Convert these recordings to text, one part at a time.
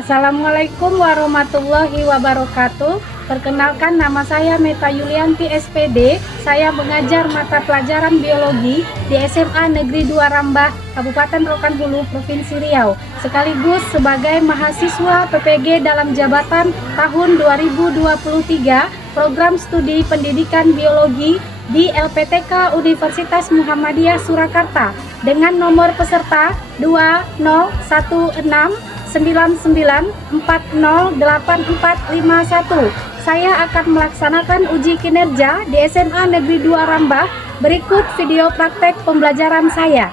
Assalamualaikum warahmatullahi wabarakatuh. Perkenalkan, nama saya Meta Yulianti SPD. Saya mengajar mata pelajaran biologi di SMA Negeri 2 Rambah, Kabupaten Rokan Hulu, Provinsi Riau. Sekaligus sebagai mahasiswa PPG dalam jabatan tahun 2023 Program Studi Pendidikan Biologi di LPTK Universitas Muhammadiyah Surakarta dengan nomor peserta 206199408451. Saya akan melaksanakan uji kinerja di SMA Negeri 2 Rambah. Berikut video praktek pembelajaran saya.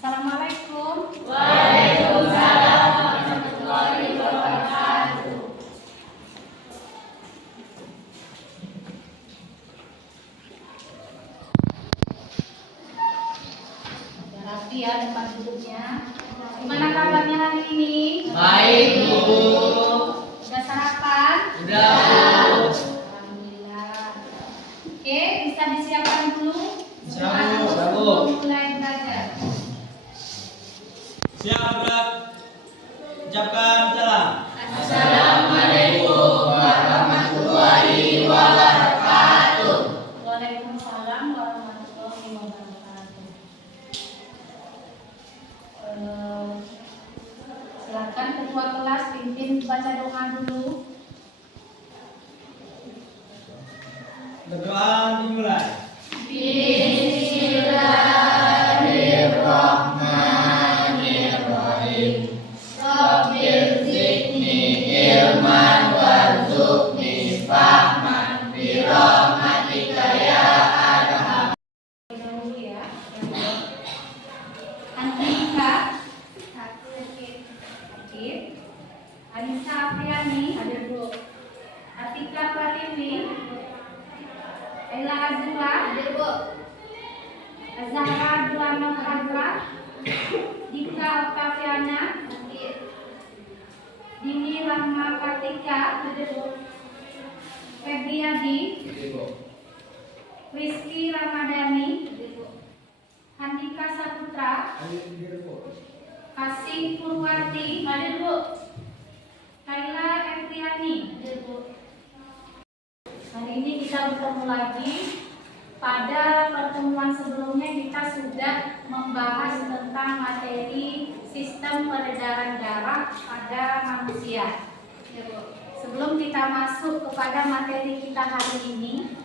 Assalamualaikum. Waalaikumsalam warahmatullahi wabarakatuh. Rapi ya tempat duduknya. Gimana kabarnya hari ini? Baik, Bu. Sudah sarapan? Sudah. Alhamdulillah. Oke, bisa disiapkan dulu. Siap, Bu. Mulai belajar. Siap, Brak. Ucapkan salam. Assalamualaikum warahmatullahi wabarakatuh. Waalaikumsalam warahmatullahi wabarakatuh. Silakan ketua kelas pimpin baca doa dulu. Berdoa dimulai. Bismillahirrahmanirrahim. Rabbir zidni ilman warzuqni fahman birahmatika ya arham. Dulu ya. Andika, Akif, Anissa Apriani, hadir Bu. Atika Pratiwi, Ella Azura, hadir Bu. Zahra Abdullah Hadra, Dika Octaviana, hadir. Dini Rahma Kartika, hadir Bu. Febriadi, Rizky Ramadhani, hadir Bu. Handika Saputra, Kasih Purwati, hadir Bu. Kaila Etriani, hadir Bu. Hari ini kita bertemu lagi. Pada pertemuan sebelumnya kita sudah membahas tentang materi sistem peredaran darah pada manusia. Sebelum kita masuk kepada materi kita hari ini,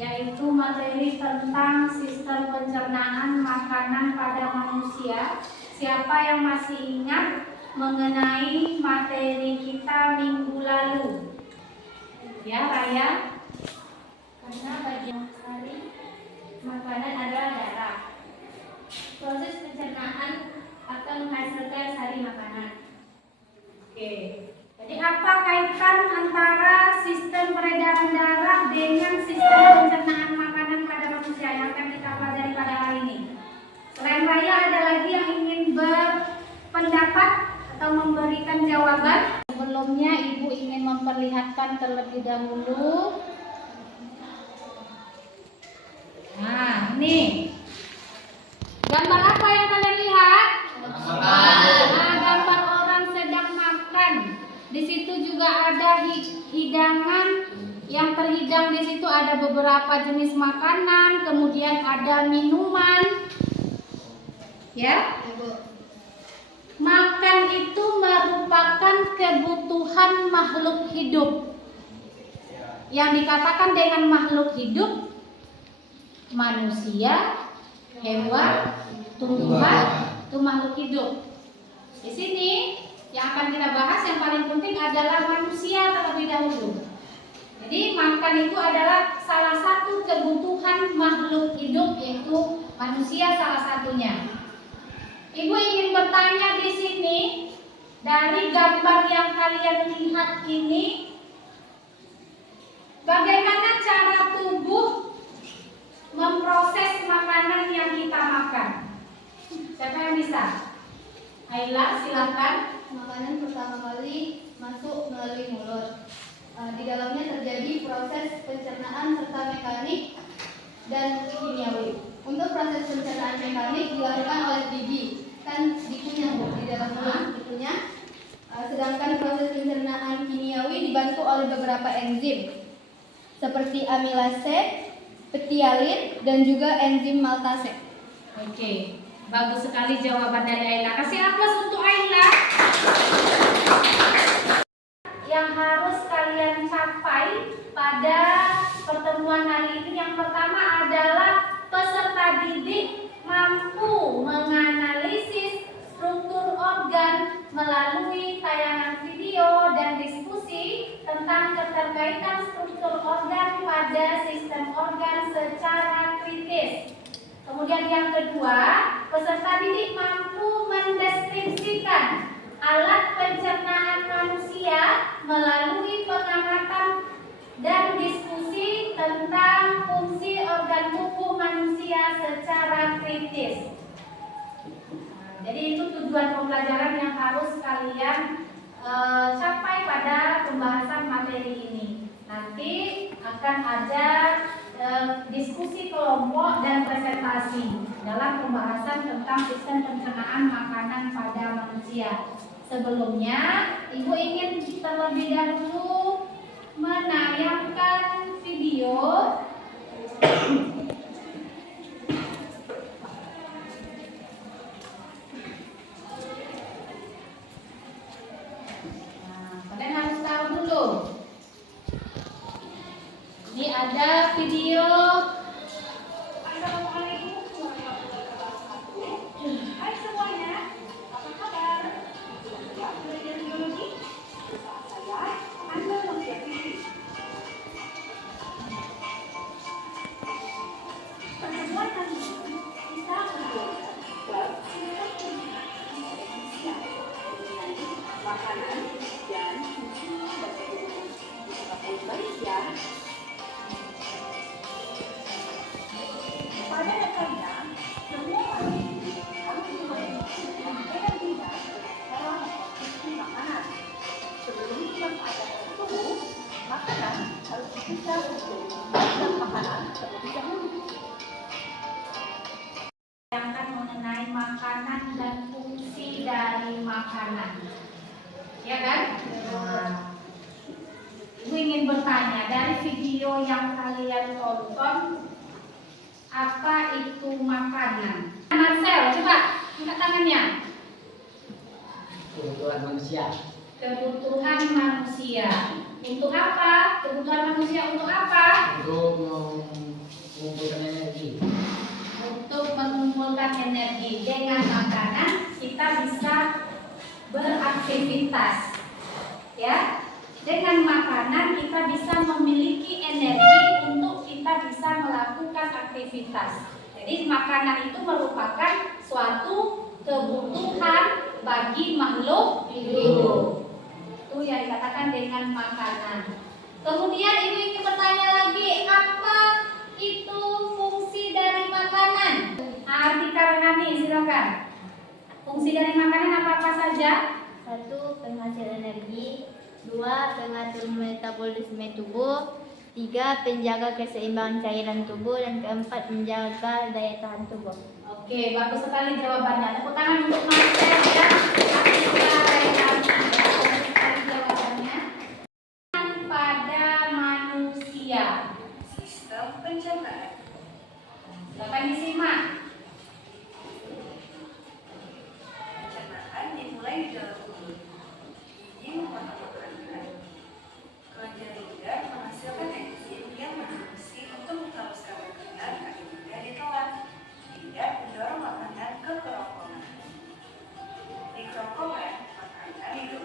yaitu materi tentang sistem pencernaan makanan pada manusia. Siapa yang masih ingat mengenai materi kita minggu lalu? Ya, Raya? Karena bagian sari makanan adalah darah. Proses pencernaan akan menghasilkan sari makanan. Oke. Jadi apa kaitan antara sistem peredaran darah dengan sistem pencernaan makanan pada manusia yang akan kita pelajari pada hari ini? Selain Raya, ada lagi yang ingin berpendapat atau memberikan jawaban? Sebelumnya Ibu ingin memperlihatkan terlebih dahulu. Nah, ini gambar apa yang kalian lihat? Nah, gambar orang sedang makan. Di situ juga ada hidangan yang terhidang. Di situ ada beberapa jenis makanan, kemudian ada minuman. Ya? Makan itu merupakan kebutuhan makhluk hidup. Yang dikatakan dengan makhluk hidup, manusia, hewan, tumbuhan, itu makhluk hidup. Di sini yang akan kita bahas yang paling penting adalah manusia terlebih dahulu. Jadi makan itu adalah salah satu kebutuhan makhluk hidup, yaitu manusia salah satunya. Ibu ingin bertanya di sini, dari gambar yang kalian lihat ini, bagaimana cara tubuh memproses makanan yang kita makan? Siapa yang bisa? Ayla, silakan. Makanan pertama kali masuk melalui mulut. Di dalamnya terjadi proses pencernaan serta mekanik dan kimiawi. Untuk proses pencernaan mekanik dilakukan oleh gigi, kan dikunyah di dalam oleh beberapa enzim seperti amilase, petialin, dan juga enzim maltase. Oke, bagus sekali jawaban dari Ayla. Kasih aplaus untuk Ayla. Yang harus kalian capai pada pertemuan hari ini yang pertama adalah peserta didik mampu menganalisis struktur organ melalui tayangan video dan diskusi tentang keterkaitan struktur organ pada sistem organ secara kritis. Kemudian yang kedua, peserta didik mampu mendeskripsikan alat pencernaan manusia melalui pengamatan dan diskusi tentang fungsi organ tubuh manusia secara kritis. Jadi itu tujuan pembelajaran yang harus kalian capai pada pembahasan materi ini. Nanti akan ada diskusi kelompok dan presentasi dalam pembahasan tentang sistem pencernaan makanan pada manusia. Sebelumnya, Ibu ingin terlebih dahulu menayangkan video kalian harus tahu dulu. Ini ada video. Hai semuanya, apa kabar? Ya, belajar biologi? Saya Anda Noviatri. Pertemuan kali ini kita membahas bab sistem pencernaan pada manusia mengenai makanan dan fungsi pada tubuh. Disebabkan baik ya. Pada dasarnya, semua manusia harus memiliki energi dan cara mengkonsumsi makanan. Sebelum dimanfaatkan oleh tubuh, makanan harus dipisah menjadi zat dan makanan terlebih dahulu. Yang akan mengenai makanan dan fungsi dari makanan. Ya kan? Nah, Ibu ingin bertanya, dari video yang kalian tonton, apa itu makanan? Marcel, coba angkat tangannya. Kebutuhan manusia. Kebutuhan manusia. Untuk apa? Kebutuhan manusia untuk apa? Untuk mengumpulkan energi. Untuk mengumpulkan energi. Dengan makanan kita bisa beraktivitas. Ya. Dengan makanan kita bisa memiliki energi untuk kita bisa melakukan aktivitas. Jadi makanan itu merupakan suatu kebutuhan bagi makhluk hidup. Itu yang dikatakan dengan makanan. Kemudian Ibu ingin bertanya lagi, apa itu fungsi dari makanan? Artika Renani, silakan. Fungsi dari makanan apa saja? 1. Penghasil energi. 2. Pengatur metabolisme tubuh. 3. Penjaga keseimbangan cairan tubuh. Dan 4. Menjaga daya tahan tubuh. Oke, bagus sekali jawabannya. Tepuk tangan untuk Marcel ya. Artika Renani. Bagus sekali jawabannya. Pada manusia. Sistem pencernaan. Silakan disimak. Pencernaan dimulai di dalam mulut. Gigi memotong makanan. Kelenjar lidah menghasilkan enzim yang berfungsi untuk menghaluskan makanan agar mudah ditelan. Lidah mendorong makanan ke kerongkongan. Di kerongkongan, makanan digerakkan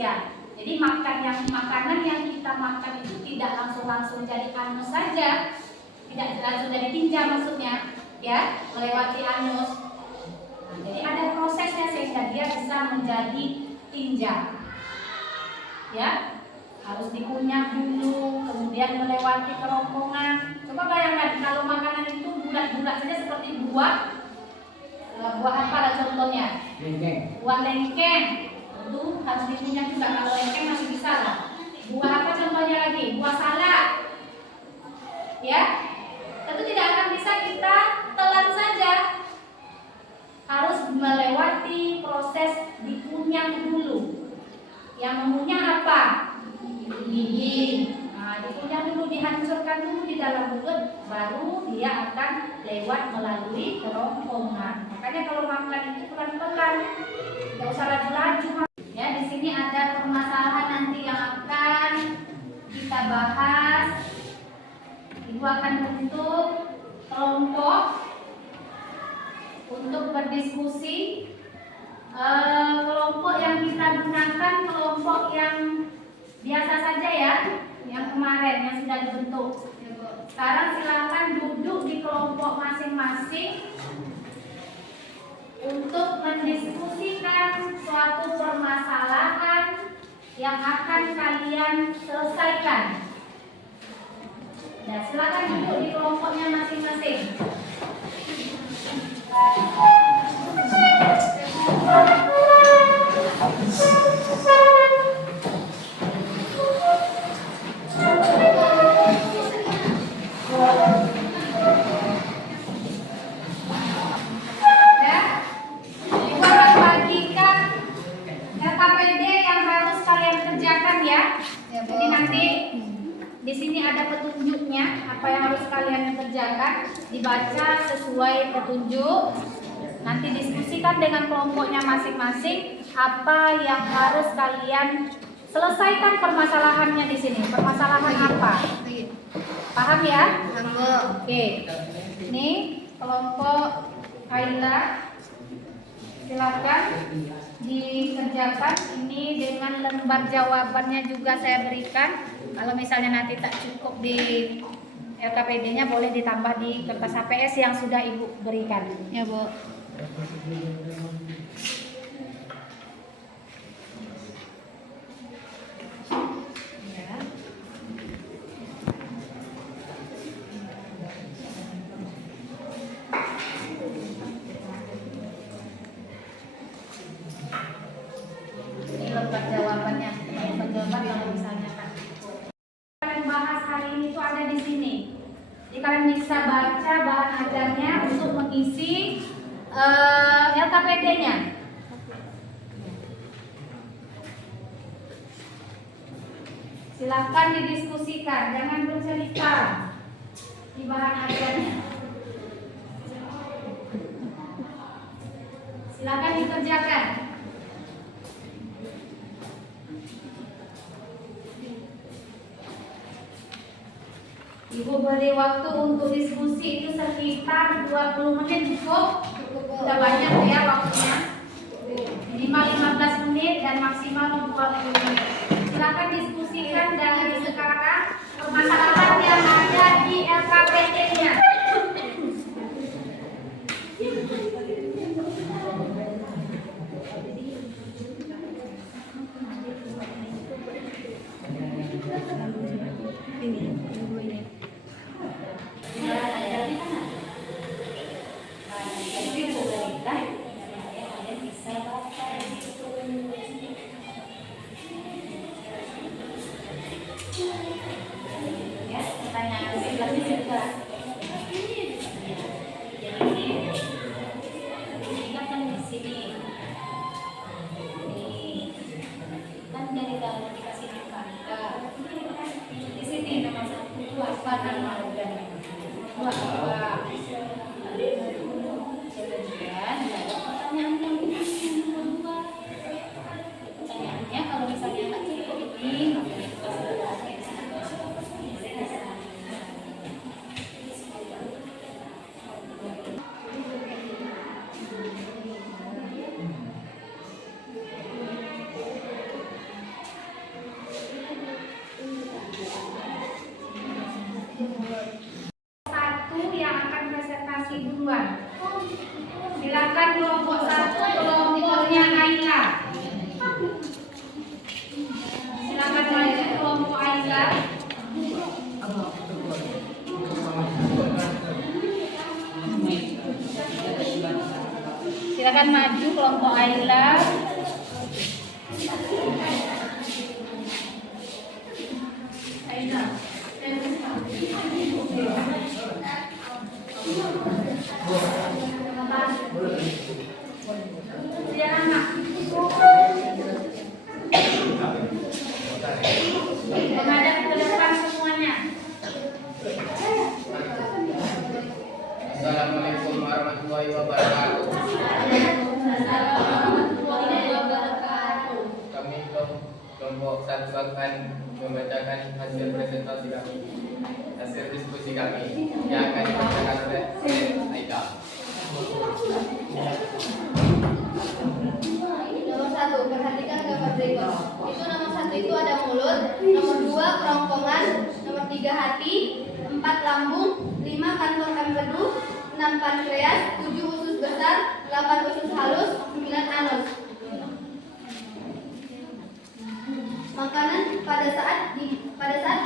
manusia. Jadi makanan yang kita makan itu tidak langsung jadi anus saja, tidak langsung jadi tinja maksudnya, ya, melewati anus. Nah, jadi ada prosesnya sehingga dia bisa menjadi tinja. Ya, harus dikunyah dulu, kemudian melewati kerongkongan. Coba bayangkan kalau makanan itu bulat-bulat saja seperti buah apa lah contohnya? Lengkeng. Buah lengkeng. Itu harus dikunyah juga, kalau lengkeng masih bisa lah. Buah apa contohnya lagi? Buah salak. Ya, tentu tidak akan bisa kita telan saja. Harus melewati proses dikunyah dulu. Yang mengunyah apa? Gigi. Nah, dikunyah dulu, dihancurkan dulu di dalam mulut, baru dia akan lewat melalui kerongkongan. Makanya kalau makan itu pelan-pelan, nggak usah laju-laju. Ya, di sini ada permasalahan nanti yang akan kita bahas. Ibu akan bentuk kelompok untuk berdiskusi. Kelompok yang kita gunakan kelompok yang biasa saja ya, yang kemarin yang sudah dibentuk. Sekarang silakan duduk di kelompok masing-masing untuk mendiskusikan suatu permasalahan yang akan kalian selesaikan. Nah, silakan duduk di kelompoknya masing-masing. Jadi nanti di sini ada petunjuknya apa yang harus kalian kerjakan, dibaca sesuai petunjuk. Nanti diskusikan dengan kelompoknya masing-masing apa yang harus kalian selesaikan permasalahannya di sini. Permasalahan apa? Paham ya? Oke. Ini kelompok Aila. Silakan dikerjakan. Ini dengan lembar jawabannya juga saya berikan. Kalau misalnya nanti tak cukup di LKPD-nya boleh ditambah di kertas HPS yang sudah Ibu berikan. Ya, Bu. Ini lembar jawabannya. Lembar jawaban kalau misalnya kan kalian bahas hari ini itu ada di sini. Jadi kalian bisa baca bahan ajarnya untuk mengisi LKPD-nya. Silakan didiskusikan, jangan bercerita di bahan ajarnya. Silakan dikerjakan. Ibu beri waktu untuk diskusi itu sekitar 20 menit cukup. Sudah banyak ya waktunya. Minimal 15 menit dan maksimal 20 menit. Silakan diskusikan dari sekarang permasalahan yang ada di LKPD-nya. Pertanyaannya kalau misalnya nggak cukup ini Satu yang akan presentasi duluan. Silakan kelompok satu, kelompoknya Aila. Silakan maju kelompok Aila. Silakan maju kelompok Aila. Menghadap ke depan semuanya. Assalamualaikum warahmatullahi wabarakatuh. Kami kelompok satu akan membacakan hasil presentasi kami, hasil diskusi kami yang akan dibacakan oleh Aida. Nomor 1, perhatikan gambar berikut. Nomor 1 itu ada mulut, nomor 2 kerongkongan, nomor 3 hati, 4 lambung, 5 kantong empedu, 6 pankreas, 7 usus besar, 8 usus halus, 9 anus. Makanan pada saat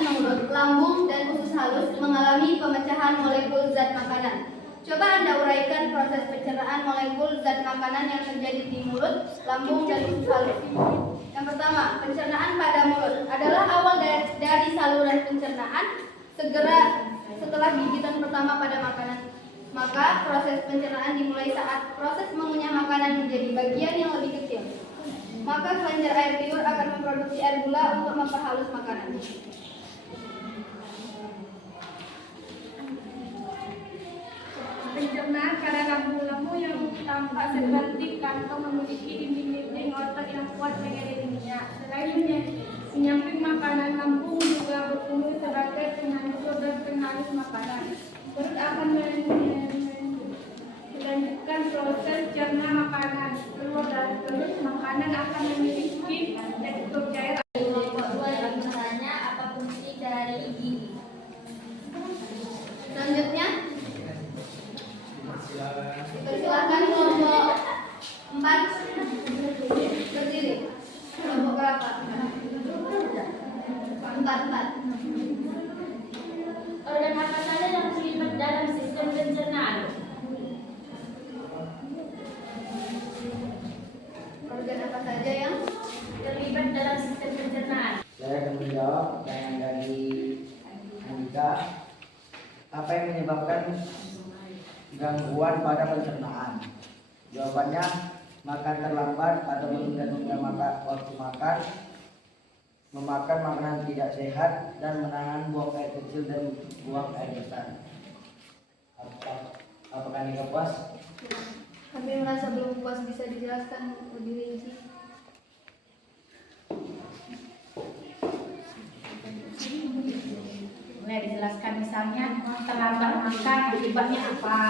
mulut, lambung dan usus halus mengalami pemecahan molekul zat makanan. Coba Anda uraikan proses pencernaan molekul zat makanan yang terjadi di mulut, lambung, dan usus halus. Yang pertama, pencernaan pada mulut adalah awal dari saluran pencernaan setelah gigitan pertama pada makanan. Maka proses pencernaan dimulai saat proses mengunyah makanan menjadi bagian yang lebih kecil. Maka kelenjar air liur akan memproduksi air gula untuk memperhalus makanan. Pencernaan pada lambung-lambung yang tampak seperti kantong memiliki dinding-dinding otot yang kuat mengiringi minyak. Selain menyamping makanan, lambung juga berfungsi sebagai penghancur dan penghalus makanan. Perut akan melanjutkan proses cerna makanan. Keluar dari perut, makanan akan memiliki tekstur cair. Kelompok 2 yang bertanya apa fungsi dari gigi. Selanjutnya, persilakan kelompok 4 berdiri. Kelompok berapa? 4. Organ apa saja yang terlibat dalam sistem pencernaan? Organ apa saja yang Terlibat dalam sistem pencernaan. Saya akan menjawab pertanyaan dari Andika. Apa yang menyebabkan gangguan pada pencernaan? Jawabannya, makan terlambat atau menunda-nunda waktu makan, memakan makanan tidak sehat, dan menahan buang air kecil dan buang air besar. Apakah Andika puas? kami merasa belum puas, bisa dijelaskan lebih rinci? Boleh dijelaskan misalnya terlambat makan akibatnya apa?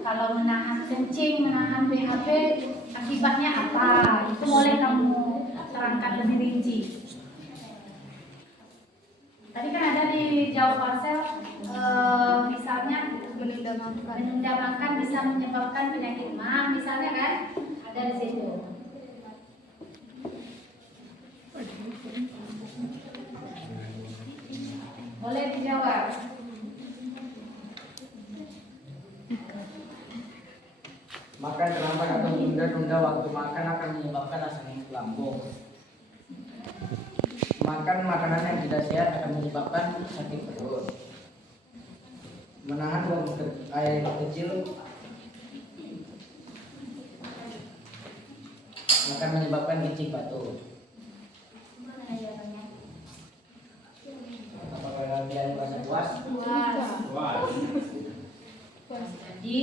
Kalau menahan kencing, menahan BAB akibatnya apa? Itu boleh kamu terangkan lebih rinci. Tadi kan ada di jawab Marcel, misalnya menunda makan bisa menyebabkan penyakit mah, misalnya kan ada di situ. Boleh dijawab. Makan terlambat atau menunda-nunda waktu makan akan menyebabkan asam lambung. Makan makanan yang tidak sehat akan menyebabkan sakit perut. Menahan buang air kecil akan menyebabkan kencing batuk. Apakah kalian merasa puas? Jadi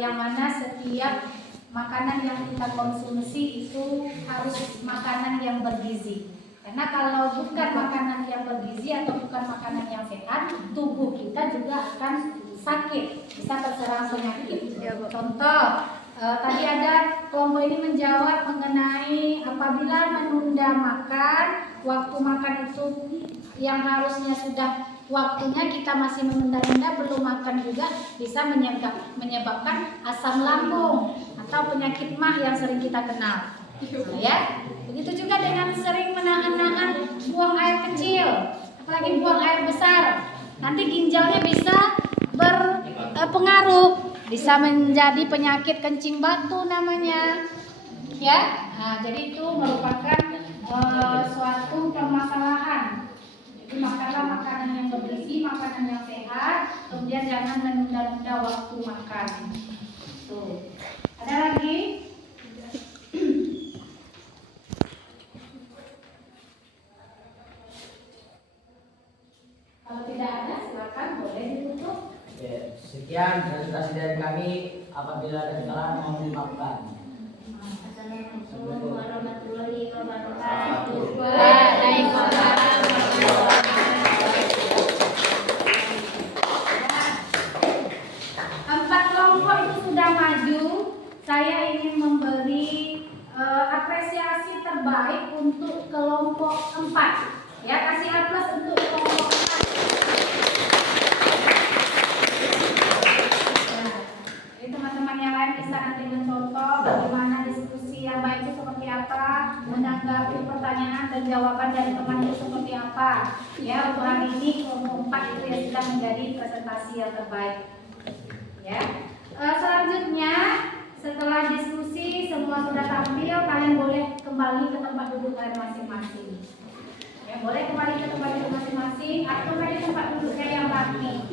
yang mana setiap makanan yang kita konsumsi itu harus makanan yang bergizi. Karena kalau bukan makanan yang bergizi atau bukan makanan yang sehat, tubuh kita juga akan sakit, bisa terserang penyakit. Contoh, tadi ada kelompok ini menjawab mengenai apabila menunda makan, waktu makan itu yang harusnya sudah waktunya kita masih menunda-nunda belum makan juga bisa menyebabkan asam lambung atau penyakit mah yang sering kita kenal. Nah, ya, begitu juga dengan sering menahan-nahan buang air kecil, apalagi buang air besar. Nanti ginjalnya bisa berpengaruh, bisa menjadi penyakit kencing batu namanya. Ya, nah, jadi itu merupakan suatu permasalahan. Jadi makanlah makanan yang bergizi, makanan yang sehat, kemudian jangan menunda-nunda waktu makan. Tuh. Ada lagi? Kalau tidak ada, silakan boleh ditutup. Oke, sekian presentasi dari kami. Apabila ada kesalahan mohon dimaafkan. Assalamualaikum warahmatullahi wabarakatuh. Waalaikumsalam. Empat kelompok itu sudah maju. Saya ingin memberi apresiasi terbaik untuk kelompok 4. Ya, kasih aplaus untuk kelompok 4. Nah, jadi teman-teman yang lain bisa nanti mencontoh bagaimana diskusi yang baik itu seperti apa, menanggapi pertanyaan dan jawaban dari teman itu seperti apa. Ya, untuk hari ini kelompok 4 itu yang sudah menjadi presentasi yang terbaik. Ya, selanjutnya setelah diskusi semua sudah tampil, kalian boleh kembali ke tempat duduk kalian masing-masing. Ya, boleh kembali ke tempat duduk masing-masing atau ke tempat duduk yang rapi.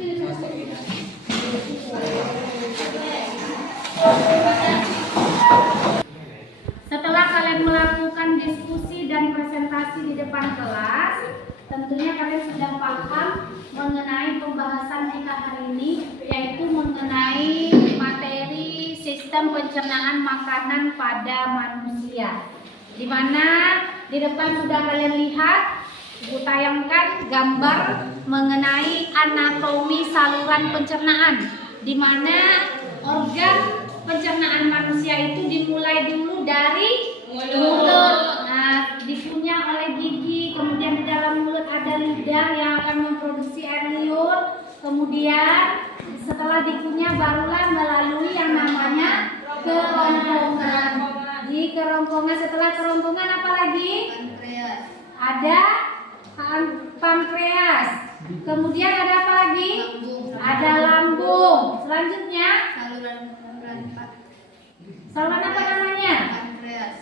Setelah kalian melakukan diskusi dan presentasi di depan kelas, tentunya kalian sudah paham mengenai pembahasan kita hari ini, yaitu mengenai materi sistem pencernaan makanan pada manusia. Di mana di depan sudah kalian lihat, Ibu tayangkan gambar mengenai anatomi saluran pencernaan, di mana organ pencernaan manusia itu dimulai dulu dari mulut. Nah, dikunyah oleh gigi, kemudian di dalam mulut ada lidah yang akan memproduksi air liur. Kemudian setelah dikunyah barulah melalui yang namanya kerongkongan. Di kerongkongan, setelah kerongkongan apa lagi? Pankreas. Ada pankreas. Kemudian ada apa lagi? Lambung. Ada lambung. Selanjutnya Saluran saluran apa namanya? pankreas.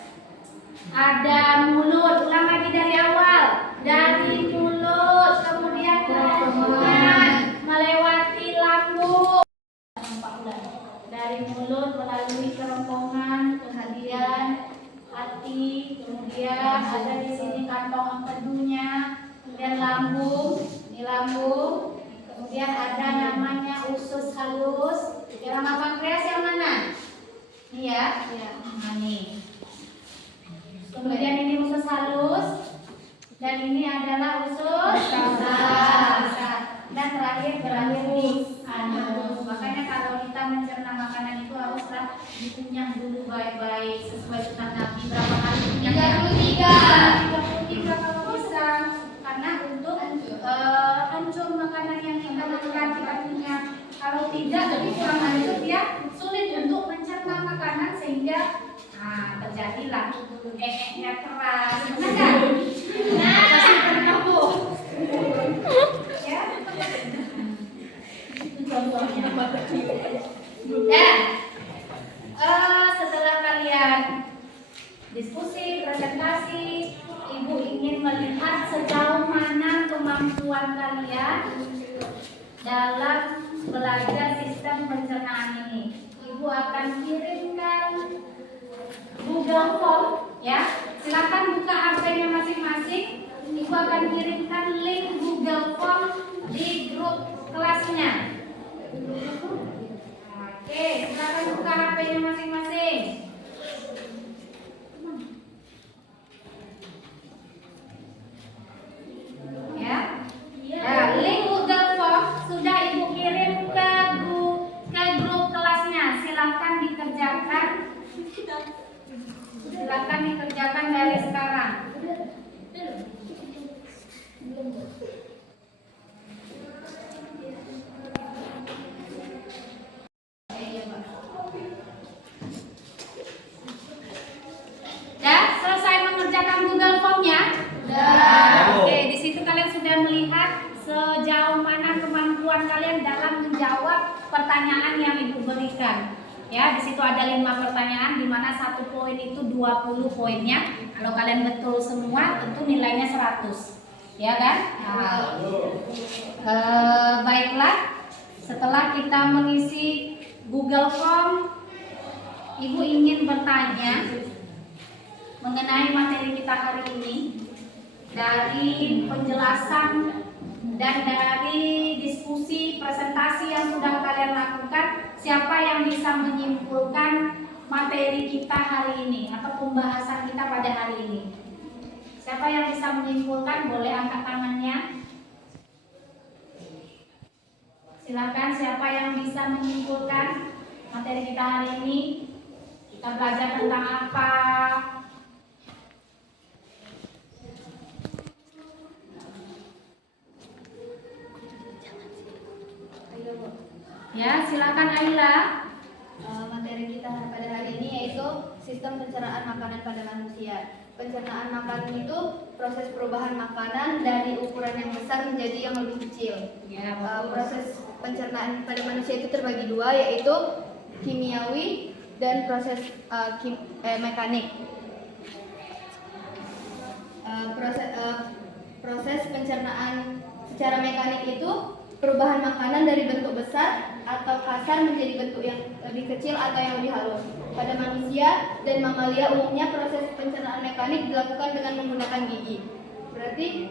Ada mulut. Ulang lagi dari awal. Dari mulut, kemudian kerongkongan, melewati lambung. Dari mulut melalui kerongkongan, kemudian hati, kemudian ada di sini kantong empedunya, kemudian lambung, ini lambung, kemudian ada namanya usus halus. Nama pankreas yang mana? Ini ya, nah, ini. Kemudian ini usus halus, dan ini adalah usus besar. Dan terakhir nih anus. Makanya kalau kita mencerna makanan itu haruslah dikunyah dulu baik-baik sesuai sunnah Nabi. Berapa kali kunyahnya? 33 kalau bisa. Karena untuk hancur makanan yang kita makan kita kunyah. Kalau tidak, tapi kurang hancur dia sulit untuk mencerna makanan sehingga terjadilah ekeknya keras. Benar kan? Nah, kasih bertemu. Ya. Contohnya. Dan setelah kalian diskusi, presentasi, Ibu ingin melihat sejauh mana kemampuan kalian dalam belajar sistem pencernaan ini. Ibu akan kirimkan Google Form, ya. Silakan buka HP-nya masing-masing. Ibu akan kirimkan link Google Form di grup kelasnya. Oke, silakan buka HP-nya masing-masing. Ya. Nah, link Google Form sudah Ibu kirim ke grup kelasnya. Silakan dikerjakan. Silakan dikerjakan dari sekarang. bagaimana kemampuan kalian dalam menjawab pertanyaan yang Ibu berikan. Ya, di situ ada 5 pertanyaan di mana 1 poin itu 20 poinnya. Kalau kalian betul semua tentu nilainya 100. Ya kan? Baiklah. Setelah kita mengisi Google Form, Ibu ingin bertanya mengenai materi kita hari ini. Dari penjelasan dan dari diskusi presentasi yang sudah kalian lakukan, siapa yang bisa menyimpulkan materi kita hari ini atau pembahasan kita pada hari ini? Siapa yang bisa menyimpulkan? Boleh angkat tangannya. Silakan, siapa yang bisa menyimpulkan materi kita hari ini? Kita belajar tentang apa? Ya, silakan Ayla. Materi kita pada hari ini yaitu sistem pencernaan makanan pada manusia. Pencernaan makanan itu proses perubahan makanan dari ukuran yang besar menjadi yang lebih kecil. Ya, Proses pencernaan pada manusia itu terbagi 2, yaitu kimiawi dan proses mekanik. Proses pencernaan secara mekanik itu perubahan makanan dari bentuk besar atau kasar menjadi bentuk yang lebih kecil atau yang lebih halus. Pada manusia dan mamalia umumnya proses pencernaan mekanik dilakukan dengan menggunakan gigi. Berarti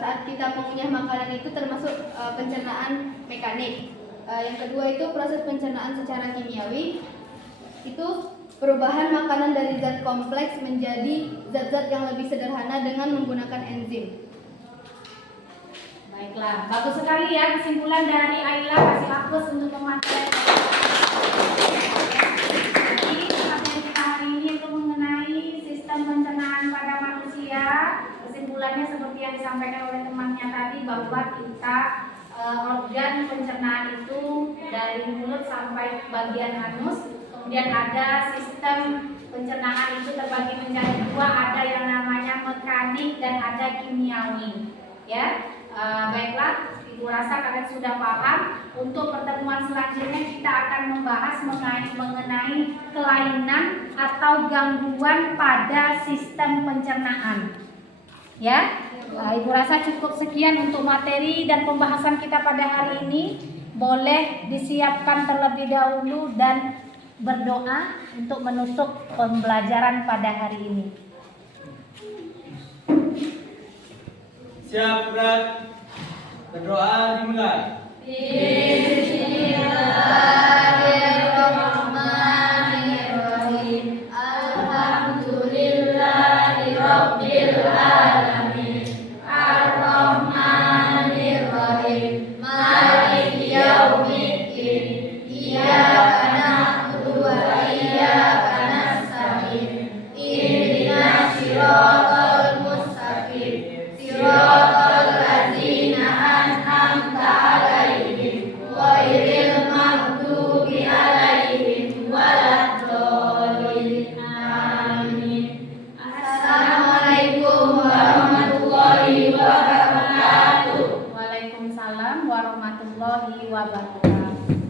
saat kita mengunyah makanan itu termasuk pencernaan mekanik. Yang kedua itu proses pencernaan secara kimiawi. Itu perubahan makanan dari zat kompleks menjadi zat-zat yang lebih sederhana dengan menggunakan enzim. baiklah, bagus sekali ya kesimpulan dari Ayla. Kasih hapus untuk pemateri. Jadi materi kita hari ini itu mengenai sistem pencernaan pada manusia. Kesimpulannya seperti yang disampaikan oleh temannya tadi, bahwa kita organ pencernaan itu dari mulut sampai bagian anus. Kemudian ada sistem pencernaan itu terbagi menjadi 2, ada yang namanya mekanik dan ada kimiawi. Ya, baiklah, Ibu rasa kalian sudah paham. Untuk pertemuan selanjutnya kita akan membahas mengenai kelainan atau gangguan pada sistem pencernaan. Ya, Ibu rasa cukup sekian untuk materi dan pembahasan kita pada hari ini. Boleh disiapkan terlebih dahulu dan berdoa untuk menutup pembelajaran pada hari ini. Siap, berat. Berdoa dimulai. Bismillahirrahmanirrahim. Alhamdulillahirabbil alamin. Ar-Rahmanirrahim. Maliki yaumiddin. Iyyaka na'budu wa iyyaka nasta'in. Ihdinas siratal mustaqim. Siratal ladzina an'amta 'alaihim ghairil maghdubi alaihim waladdallin. Amin. Assalamualaikum warahmatullahi wabarakatuh. Waalaikumsalam warahmatullahi wabarakatuh.